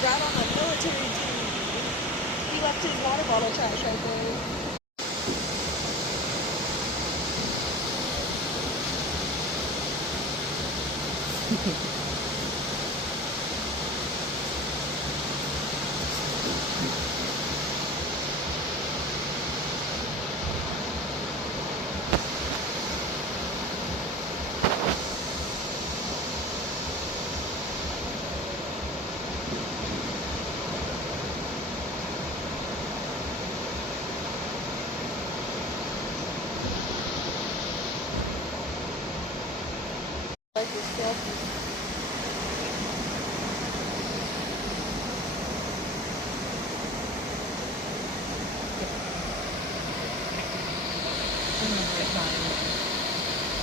brought on a military dude. He left his water bottle trash right there.